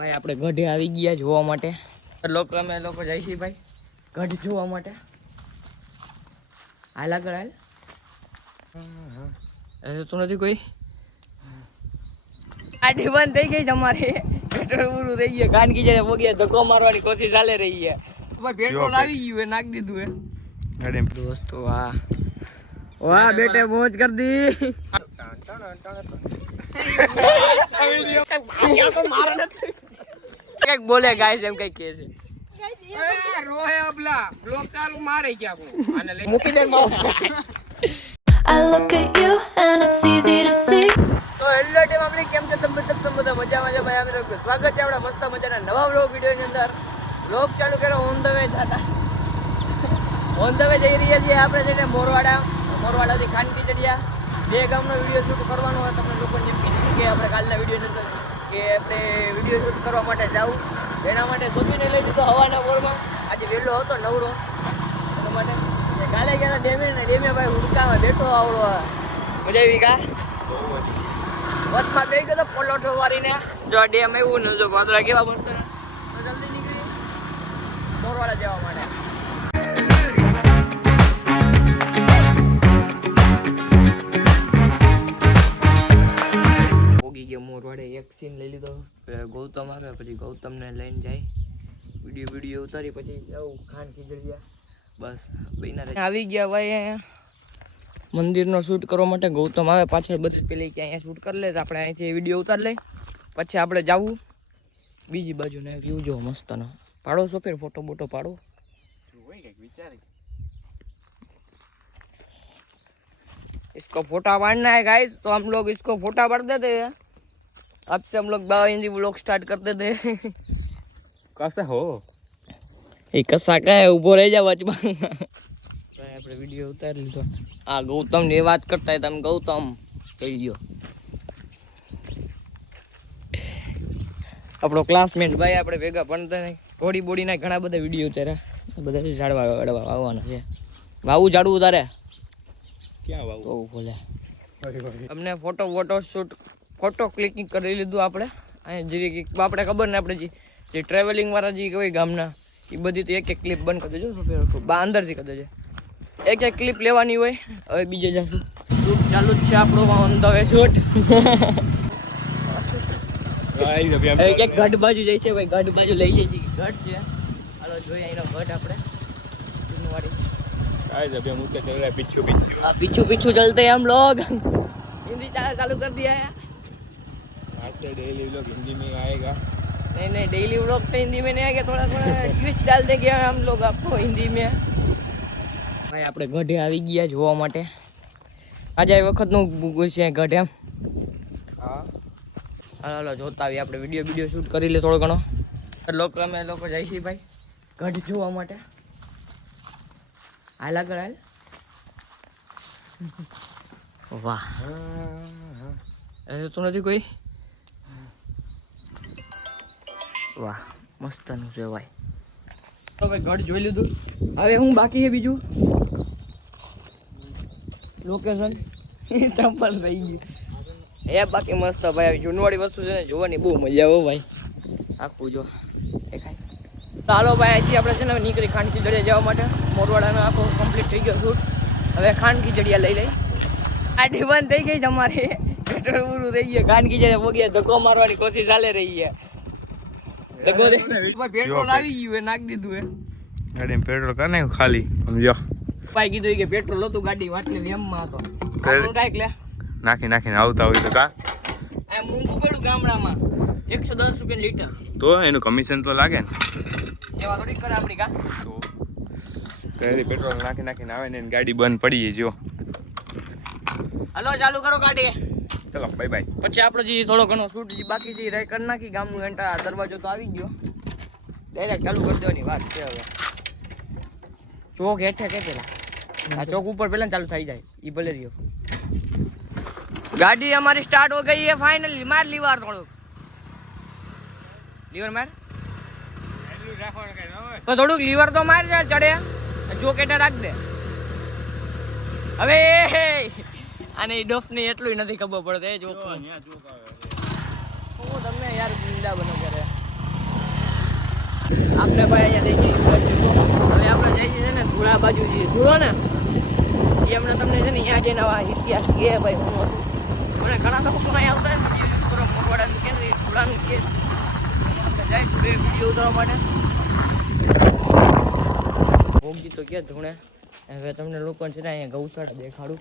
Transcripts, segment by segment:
ભાઈ આપણે ગઢે આવી ગયા જોવા માટે. લોકો અમે લોકો જઈશી ભાઈ ગઢ જોવા માટે. હાલ આગળ હાલ. એ તો નથી કોઈ? આ બંધ થઈ ગઈ તમારે પેટ્રોલ પૂરું થઈ ગયું. કારણ કે જ્યારે પોગ્યા ધક્કો મારવાની કોશિશ ચાલે રહી છે. ભાઈ પેટ્રોલ આવી ગયું એ નાખી દીધું એ દોસ્તો વાહ. વાહ બેટે મોજ કરી દી. ટણ ટણ ટણ ટણ કંઈક બોલે ગાઈસ એમ કંઈક કહે છે. મૂકી દે I look at you and it's easy to see. તો હેલો ટીમ આપણી કેમ છે? તમે બધા મજામાં છે ભાઈ? અમે લોકો સ્વાગત છે આપણા મસ્ત મજાના નવા વ્લોગ વિડીયોની અંદર. વ્લોગ ચાલુ કર્યો ઓન ધ વે જતા. ઓન ધ વે જઈ રહ્યા છીએ આપણે જઈને મોરવાડા. મોરવાડાથી ખાનગી ચડિયા. બે ગામનો વીડિયો શૂટ કરવાનો હોય તમને લોકોને જેમ કીધી કે આપણે કાલના વિડીયોની અંદર કે આપણે વીડિયો શૂટ કરવા માટે જાવું એના માટે ગમીને લઈ લીધો હવાના પોરમાં. આજે વહેલો હતો નવરો. એના માટે કાલે ગયા ડેમે ને ડેમે ભાઈ હુડકામાં બેઠો આવડો. મજા આવી ગા? વચમાં બે ગયો તો પલોઠો વારીને જો આ ડેમ એવું ને જો વાદળા કેવા મસ્ત તો જલ્દી નીકળી. દોરવાળા જવા માટે. એક સીન લઈ લીધો કે ગૌતમ આવે પછી ગૌતમને લઈને જાય વિડીયો વિડીયો ઉતારી પછી જાઉં ખાન ખીજડીયા બસ બૈના રહે આવી ગયા ભાઈ અહીંયા મંદિરનો શૂટ કરવા માટે ગૌતમ આવે પાછળ બધી પેલી કે અહીંયા શૂટ કરી લે તો આપણે અહીંથી વિડીયો ઉતારી લઈ પછી આપણે જાવું બીજી બાજુ ને વ્યૂ જો મસ્તનો પાડો સોફેર ફોટો બોટો પાડો इसको फोटा पाड़ना है गाइस तो हम लोग इसको फोटा पढ़ देते हैं अब से हम लोग बाबा हिंदी ब्लॉग स्टार्ट करते थे કસે હો એ કસા કાંઈ ઊભો રહી જા વચમાં આપણે વિડીયો ઉતારી લીધો આ ગૌતમ ની વાત કરતા હોય તમે ગૌતમ કહી ગયો આપણો ક્લાસમેટ ભાઈ આપણે ભેગા ભણતા ને ઘોડી બોડીના ઘણા બધા વિડીયો ઉતાર્યા બધા ઝાડવા વાડવા વાવવાના છે વાવું ઝાડવું તારે ક્યાં વાવ તો બોલે અમને ફોટો વોટો શૂટ ફોટો ક્લિકિંગ કરી લીધું આપણે અહીં જે આપણે ખબર ને આપણે જે જે ટ્રાવેલિંગ વાળા જે કહેવાય ગામના એ બધી તો એક એક ક્લિપ બંધ કરી દેજો સફેર બા અંદરથી કરી દેજો એક એક ક્લિપ લેવાની હોય હવે બીજે જશું શૂટ ચાલુ જ છે આપણું ઓન ધ વે શૂટ એક એક ગઢ બાજુ જાય છે ભાઈ ગઢ બાજુ લઈ જઈએ છીએ ગઢ છે હાલો જોઈએ અહીંનો ગઢ આપણે જૂનવાડી गाइस अभी हम उसके चल रहे हैं पीछू पीछू अब पीछू पीछू चलते हैं हम लोग हिंदी चैनल चालू कर दिया है आज से डेली व्लॉग हिंदी में आएगा नहीं नहीं डेली व्लॉग तो हिंदी में नहीं आएगा थोड़ा थोड़ा ट्विस्ट डाल देंगे हम लोग आपको हिंदी में ભાઈ આપણે ગઢે આવી ગયા જોવા માટે આજે આ વખતનું છે ગઢ એમ हाँ હાલો હાલો જોતા આવીએ આપણે વિડીયો વિડીયો શૂટ કરી લે થોડો ઘણો લોકો અમે લોકો જઈશી ભાઈ ગઢ જોવા માટે હાલ આગળ હાલ વાહ એ તો નથી કોઈ વાહ મસ્તનું છે ભાઈ. તો ભાઈ ઘર જોઈ લીધું? હવે હું બાકી છે બીજું? લોકેશન ચંપલ રહી ગયું. એ બાકી મસ્ત ભાઈ જૂનવાળી વસ્તુ છે ને જોવાની બહુ મજા આવે ભાઈ. આખું જો દેખાય. ચાલો ભાઈ અહીંથી આપણે છે ને નીકળી ખાંડ ખીજડીયા જવા માટે. મોરવાડાનો આખો કમ્પ્લીટ થઈ ગયો શૂટ હવે ખાંડ ખીજડીયા લઈ લઈ. આ બંધ થઈ ગઈ છે અમારે. પેટ્રોલ પૂરું થઈ ગયું. ખાંડ ખીજડીયા પોગ્યા ધક્કો મારવાની કોશિશ ચાલે રહી છે. પેટ્રોલ આવી ગયું નાખી દીધું એ. ગાડીમાં પેટ્રોલ કરે ને ખાલી. સમજો ભાઈ કીધું કે પેટ્રોલ હતું ગાડી વાટલી એમમાં હતો. નાખી નાખીને આવતા હોય તો કા? મૂંગું ગામડામાં. એકસો દસ રૂપિયા લીટર. તો એનું કમિશન તો લાગે ને. સેવા થોડી કરે તો પેટ્રોલ નાખી નાખીને આવે ને ગાડી બંધ પડી જાય જો. હલો ચાલુ કરો ગાડી. ચલો બાય બાય પછી આપણો જે થોડો ઘણો શૂટ જે બાકી છે એ કરી નાખી, ગામનું એન્ટા દરવાજો તો આવી ગયો. ડાયરેક્ટ ચાલુ કરી દેવાની વાત છે હવે. ચોક હેઠે કે પેલા. આ ચોક ઉપર પેલા ચાલુ થઈ જાય એ ભલે રહ્યો. ગાડી અમારી સ્ટાર્ટ હો ગઈ એ ફાઇનલી માર લીવાર થોડો લીવર માર? તો થોડુંક લીવર તો માર ચડે. જો કેટા રાખ દે. હવે એ હે આને ડોફ ને એટલું નથી ખબર પડતો એ જોક હું તમને યાર ગુંડા બનો કરે આપણે ભાઈ અહીંયા જઈ જઈએ હવે આપણે જઈએ છીએ છે ને ધૂળા બાજુ જઈએ ધૂળો ને? એ હમણાં તમને છે ને ત્યાં જઈને આવા ઇતિહાસ કે ભાઈ હું હતું. મને ઘણા લોકો પણ અહીંયા આવતા ને કરો મોરવાડાનું કે ધૂળાનું કે જાય ધૂળે વીડિયો ઉતારવા માટે. ભોગજી તો કે ધૂણે? હવે તમને લોકો છે ને અહીંયા ગૌશાળા દેખાડું.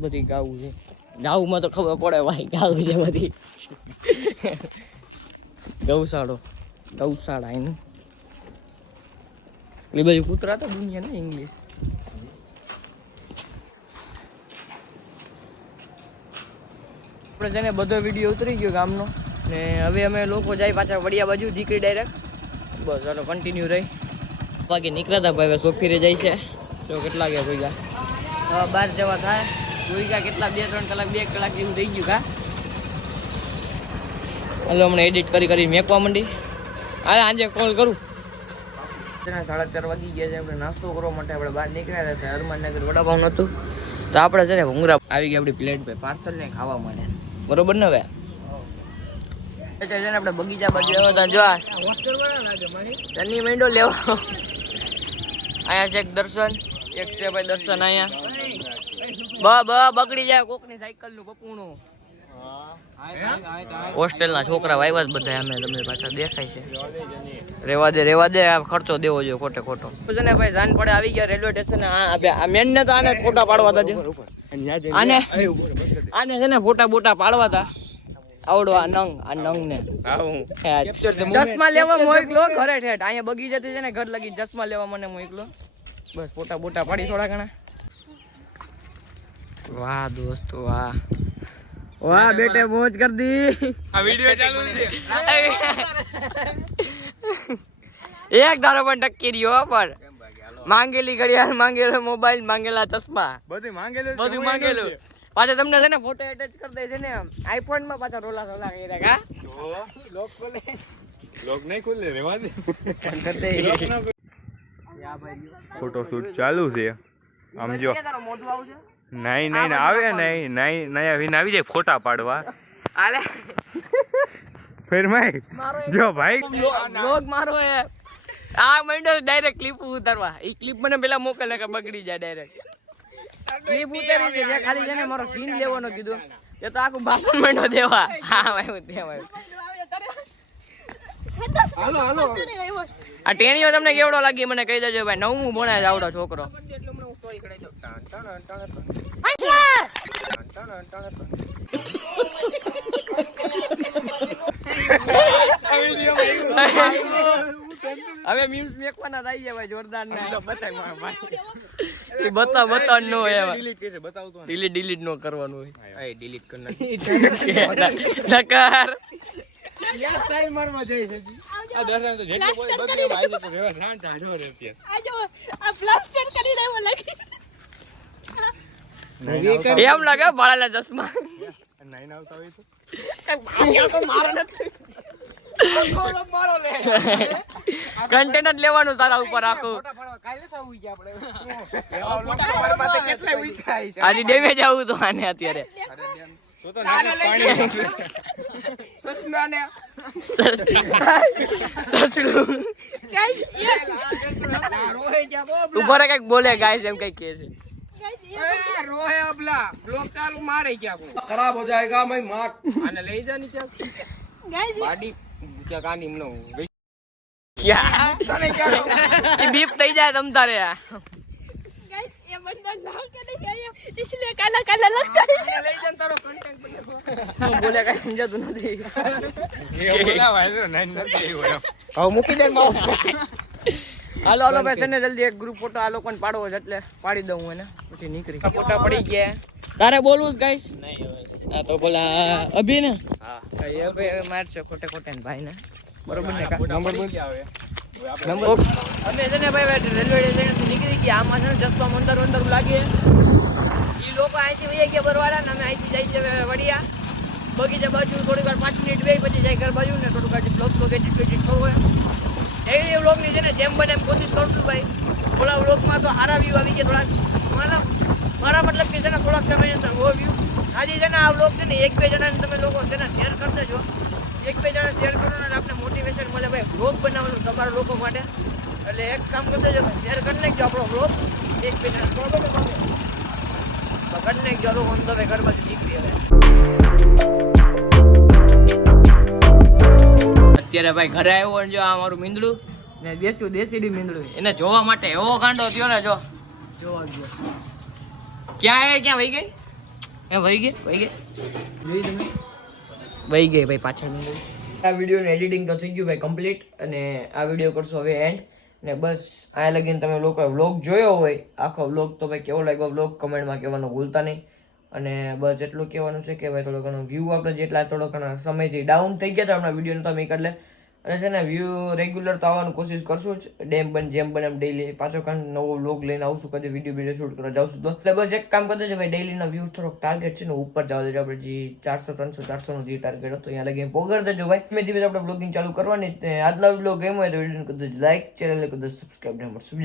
બધી ગાવું છે. ગાવુંમાં તો ખબર પડે ભાઈ, ગાવું છે બધી. ગૌશાળો. ગૌશાળા એનું. એ બધી કૂતરા તો દુનિયા ને ઇંગ્લિશ આપણે છે ને બધો વીડિયો ઉતરી ગયો ગામનો. ને હવે અમે લોકો જાય પાછા વડિયા બાજુ દીકરી ડાયરેક્ટ બસ ચાલો કન્ટિન્યુ રહી. બાકી નીકળ્યા હતા ભાઈ, હવે સોફીરે જાય છે. તો કેટલા ગયા ભાઈ હવે બહાર જવા થાય. જોઈ ગયા કેટલા બે ત્રણ કલાક બે કલાક જેવું થઈ ગયું કા હલો હમણાં એડિટ કરી કરી મેકવા માંડી. હાલે આજે કોલ કરું. સાડા ચાર વાગી ગયા છે આપણે નાસ્તો કરવા માટે આપણે બહાર નીકળ્યા હતા હરમાનનગર વડાપાઉં નહોતું. તો આપણે છે ને ભૂંગરા આવી ગયા આપણી પ્લેટ ભાઈ પાર્સલ ને ખાવા માટે. બરોબર ને હવે? આપણે બગીચા બાજુ આવ્યો હતા જો તની માંડો લેવા. અહીંયા છે એક દર્શન એક છે ભાઈ દર્શન અહીંયા. બ બ બગડી જાય કોકની સાયકલનું હોસ્ટેલના છોકરા વાયવા જ બધા અમે તમને પાછા દેખાય છે. રેવા દે રેવા દે આ ખર્ચો દેવો જોઈએ ખોટે ખોટો. ને ભાઈ જાન પડે આવી ગયા રેલવે સ્ટેશન આ મેન ને તો આને ફોટા પાડવા હતા આને આને છે ને ફોટા બોટા પાડવા હતા આવડો આ નંગ આ નંગ ને ચશ્મા લેવા મોકલો ઘરે ઠેઠ. અહીંયા જતી છે ને ઘર લગી ચશ્મા લેવા મને મોકલો. બસ ફોટા બોટા પાડી થોડા ઘણા. વાહ દોસ્તો વાહ. વાહ બેટે મોજ કર દી. આ વિડિયો ચાલુ છે. એક ધારો પણ ટકી રહ્યો પણ. માંગેલી ઘડિયાળ માંગેલો મોબાઈલ માંગેલા ચશ્મા. બધું માંગેલું બધું માંગેલું. છે. પાછા તમને છે ને ફોટો એટેચ કરી દે છે ને આઈફોનમાં પાછા રોલા રોલા કરી કા લોક નહીં ખુલે રેવા દે. ફોટો શૂટ ચાલુ છે. આમ જો. મોઢું આવું આવશે નહીં નહીં આવે નહીં નહીં નહીં આવીને આવી જાય ફોટા પાડવા. આલે. ફેર ભાઈ જો ભાઈ. લોગ મારો હે આ મંડો ડાયરેક્ટ ક્લિપ ઉતારવા. એ ક્લિપ મને પેલા મોકલે કે બગડી જાય ડાયરેક્ટ ક્લિપ ઉતારી છે. જે ખાલી છે ને મારો સીન લેવાનો કીધું. એ તો આખું ભાષણ મંડો દેવા. હા ભાઈ દેવા આ ટેણીઓ તમને કેવડો લાગી મને કહી દેજો ભાઈ. નવમું ભણે છે આવડો છોકરો. હવે મીમ્સ મેકવાના થઈ ગયા ભાઈ જોરદાર ના બતાવ બતાવ બતાવ નો ડિલીટ કે છે બતાવ ડિલીટ ડિલીટ નો કરવાનું હોય. એ ડિલીટ કરી નકર. એમાં હાજો લાગે ભાડાના ચશ્મા. નહીં આવતા હોય તો. કન્ટેનર લેવાનું તારા ઉપર આખું. આજે ડેમેજ આવું તો આને અત્યારે. તો તો નાનું પાણી સસડું ઉપર કંઈક બોલે ગાય એમ કંઈક કે છે. બીપ થઈ જાય તમ તારે इसलिए काला काला लगता है બોલે કઈ સમજાતું નથી એ બોલાવાય તો નહીં નથી એવું એમ હવે મૂકી દે માઉસ હાલો હાલો ભાઈ છે ને જલ્દી એક ગ્રુપ ફોટો આ લોકોને પાડવો છે એટલે પાડી દઉં હું એને પછી નીકળી ફોટા પડી ગયા તારે બોલવું છે ગાઈસ હા તો બોલા અભી ને હા એ ભાઈ મારશે ખોટે ખોટે ને ભાઈ ને બરોબર ને કા નંબર બોલ આવે નંબર અમે છે ને ભાઈ રેલવે સ્ટેશનથી નીકળી ગયા. આમાં છે ને જસમાં મંદર અંદર લાગીએ એ લોકો અહીંથી વહી ગયા બરવાડા ને અમે અહીંથી જઈ છે વડિયા બગીચા બાજુ થોડીક વાર પાંચ મિનિટ બે પછી જાય ઘર બાજુ ને થોડુંક હજી બ્લોક બ્લોક એડિટ એડિટ થવું હોય. એવી વ્લોગની છે ને જેમ બને એમ કોશિશ કરું ભાઈ. ઓલા વ્લોગમાં તો સારા વ્યૂ આવી ગયા થોડાક. મારા મારા મતલબ કે છે ને થોડાક સમય અંદર હો વ્યૂ આજે છે ને આ વ્લોગ છે ને એક બે જણાને તમે લોકો છે ને શેર કરી દેજો. એક બે જણા શેર કરો ને આપણે મોટિવેશન મળે ભાઈ. બ્લોગ બનાવવાનું તમારા લોકો માટે. એટલે એક કામ કરતો જો શેર કરી નાખજો આપણો બ્લોગ એક બે જણા બરોબર કરી નાખજો લોકો ઓન ધ વે ઘર બાજુ નીકળી હવે. અત્યારે ભાઈ ઘરે આવ્યો અને જો આ મારું મીંદડું. ને દેશું દેશીડી મીંદડું એને જોવા માટે એવો ગાંડો થયો ને જો. જોવા ગયો. ક્યાં ક્યાં વહી ગઈ? એ વહી ગઈ? વહી ગઈ? જોઈ તમે? વહી ગઈ ભાઈ પાછળ મીંદડું આ વિડીયોનું એડિટિંગ તો થઈ ગયું ભાઈ કમ્પ્લીટ અને આ વીડિયો કરશો હવે એન્ડ ને બસ આ લગીને તમે લોકો વ્લોગ જોયો હોય, આખો વ્લોગ તો ભાઈ કેવો લાગ્યો? વ્લોગ કમેન્ટમાં કહેવાનું ભૂલતા નહીં. અને બસ એટલું કહેવાનું છે કે ભાઈ થોડો ઘણો વ્યૂ આપણે જેટલા થોડો ઘણો સમયથી ડાઉન થઈ ગયા હતા હમણાં વીડિયો તમે મેક એટલે અને છે ને વ્યૂ રેગ્યુલર તો આવવાનું કોશિશ કરશું જ. ડેમ પણ જેમ બને એમ ડેલી પાછો કાંઈ નવો વ્લોગ લઈને આવશું, કદી વીડિયો વીડિયો શૂટ કરવા જાઉં છું તો. એટલે બસ એક કામ કરતો છે, ભાઈ ડેલીનો વ્યૂ થોડોક ટાર્ગેટ છે ને, ઉપર જવા દેજો. આપણે જે ચારસો, ત્રણસો, ચારસોનો જે ટાર્ગેટ હતો અહીંયા લગી પોગર દેજો, ભાઈ. ધીમે ધીમે આપણે બ્લોગિંગ ચાલુ કરવાની આજના બ્લોગ એમ હોય તો વીડિયો કદાચ લાઈક ચેનલ કદાચ સબસ્ક્રાઈબ ને મળશું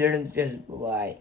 બાય